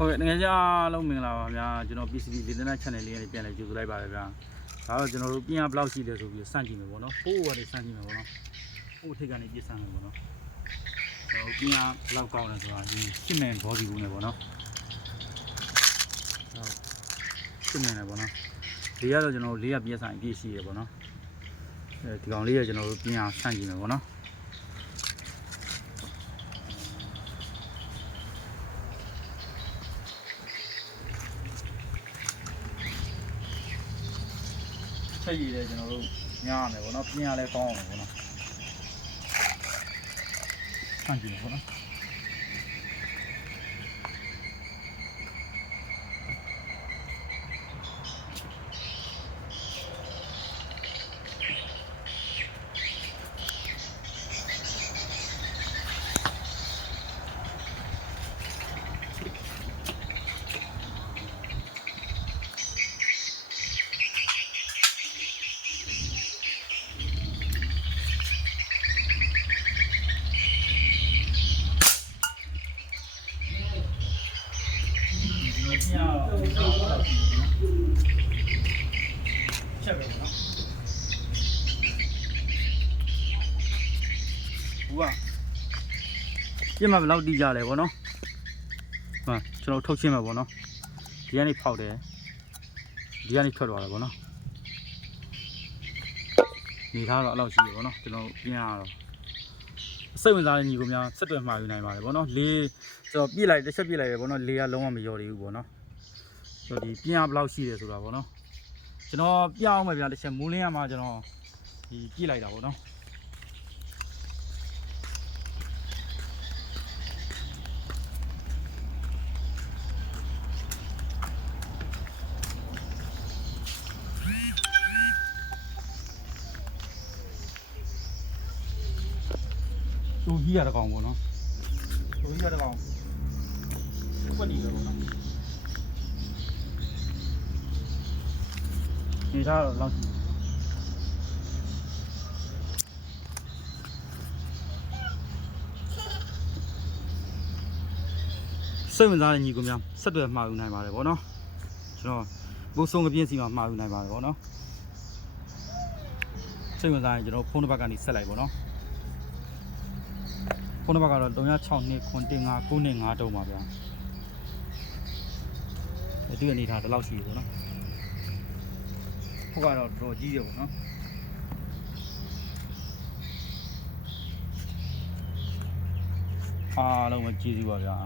ဟုတ်ကဲ့ငွေကြအားလုံးမင်္ဂလာပါဗျာကျွန်တော် PCB ဒေသနာ channel လေးနဲ့ပြန်လည်ကြိုဆိုလိုက်ပါတယ်ဗျာဒါတော့ကျွန်တော်တို့ပြင်ရဘလောက်ရှိတယ်ဆိုပြီးစမ်းကြည့်မယ်ပေါ့နော်ပိုးဝါတွေစမ်းကြည့်မယ်ပေါ့နော်ပိုးထိတ်ကနေပြစ်စမ်းမယ်ပေါ့နော်ပြင်ရဘလောက်ကောင်းလဲဆိုတာဒီရှင်းမယ်ဘောဒီဘူးနဲ့ပေါ့နော်ရှင်းမယ်နဲ့ပေါ့နော်ဒီကတော့ကျွန်တော်တို့400ပြည့်ဆိုင်အပြည့်ရှိရပေါ့နော်ဒီကောင်လေးကကျွန်တော်တို့ပြင်ရစမ်းကြည့်မယ်ပေါ့နော်ဆက်ရည်တယ်ကျွန်တော်တို့ညရမယ်ပေါ့နော်ပြင်ရလဲကောင်းအောင်ပေါ့နော်ဆန့်ကြည့်မယ်ပေါ့နော်ချက်ပဲနော်ဘူးကပြစ်မှာဘယ်လောက်တီးကြလဲဗောနော်ဟာကျွန်တော်ထုတ်ရှင်းမှာဗောနော်ဒီကနေဖောက်တယ်ဒီကနေထွက်သွားတယ်ဗောနော်နေထားတော့အဲ့လောက်ရှိတယ်ဗောနော်ကျွန်တော်ပြင်ရတော့စိတ်ဝင်စားတဲ့ညီကိုများဆက်သွယ်မှာယူနိုင်ပါတယ်ဗောနော်လေးကျွန်တော်ပြည့်လိုက်တစ်ချက်ပြည့်လိုက်ရဗောနော်လေးကလုံးဝမလျော်သေးဘူးဗောနော်ဆိုတော့ဒီပြင်ရဘယ်လောက်ရှိတယ်ဆိုတာဗောနော်ကျွန်တော်ပြအောင်မယ်ဗျာတစ်ချက်မူးလင်းရမှာကျွန်တော်ဒီပြည့်လိုက်တာဗောနော်တူကြီးရတဲ့ကောင်ပေါ့နော်တူကြီးရတဲ့ကောင်ပွက်နေတယ်ပေါ့နော်ဒီထားတော့လောက်စိတ်ဝင်စားတဲ့ညီကိုများဆက်သွယ်မှာယူနိုင်ပါတယ်ဗောနော်ကျွန်တော်ဘိုးဆုံးကပြင်းစီမှာမှာယူနိုင်ပါတယ်ဗောနော်စိတ်ဝင်စားရင်ကျွန်တော်ဖုန်းတစ်ပတ်ကနေဆက်လိုက်ဗောနော်ဖုန်းနံပါတ်ကတော့362915995တုံးပါဗျာဒီအနေထားဒီလောက်ရှိပြီပေါ့နော်ခုကတော့တော်ကြီးတယ်ပေါ့နော်အားလုံးပဲကျေးဇူးပါဗျာ